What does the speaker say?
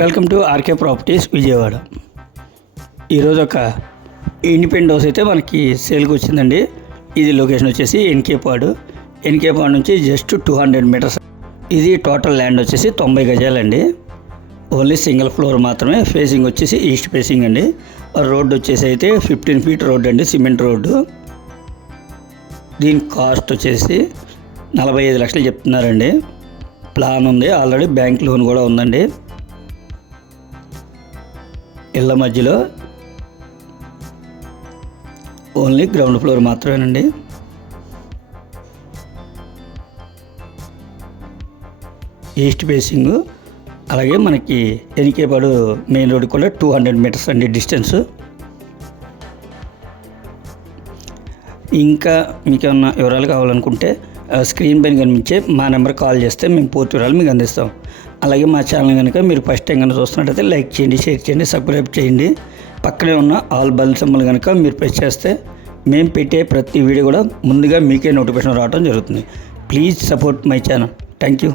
Welcome to RK properties Vijayawada. ఈరోజు ఒక independent house అయితే మనకి సేల్కి వచ్చిందండి. ఇది లొకేషన్ వచ్చేసి ఎన్కేపాడు నుంచి జస్ట్ 200 మీటర్స్. ఇది టోటల్ ల్యాండ్ వచ్చేసి 90 గజాలండి. ఓన్లీ సింగిల్ ఫ్లోర్ మాత్రమే. ఫేసింగ్ వచ్చేసి ఈస్ట్ ఫేసింగ్ అండి. రోడ్డు వచ్చేసి అయితే 15 ఫీట్ రోడ్డు అండి, సిమెంట్ రోడ్డు. దీని కాస్ట్ వచ్చేసి 45 లక్షలు చెప్తున్నారండి. ప్లాన్ ఉంది, ఆల్రెడీ బ్యాంక్ లోన్ కూడా ఉందండి. ఇళ్ళ మధ్యలో ఓన్లీ గ్రౌండ్ ఫ్లోర్ మాత్రమేనండి. East facing. అలాగే మనకి ఎన్కేపాడు మెయిన్ రోడ్ కూడా 200 మీటర్స్ అండి డిస్టెన్స్. ఇంకా మీకు ఏమన్నా వివరాలు కావాలనుకుంటే స్క్రీన్ పైన కనిపించే మా నెంబర్ కాల్ చేస్తే మేము పూర్తి వివరాలు మీకు అందిస్తాం. అలాగే మా ఛానల్ కనుక మీరు ఫస్ట్ టైం కనుక చూస్తున్నట్టయితే లైక్ చేయండి, షేర్ చేయండి, సబ్స్క్రైబ్ చేయండి. పక్కనే ఉన్న ఆల్ బెల్ సింబల్ కనుక మీరు ప్రెస్ చేస్తే మేము పెట్టే ప్రతి వీడియో కూడా ముందుగా మీకే నోటిఫికేషన్ రావడం జరుగుతుంది. Please support my channel. Thank you.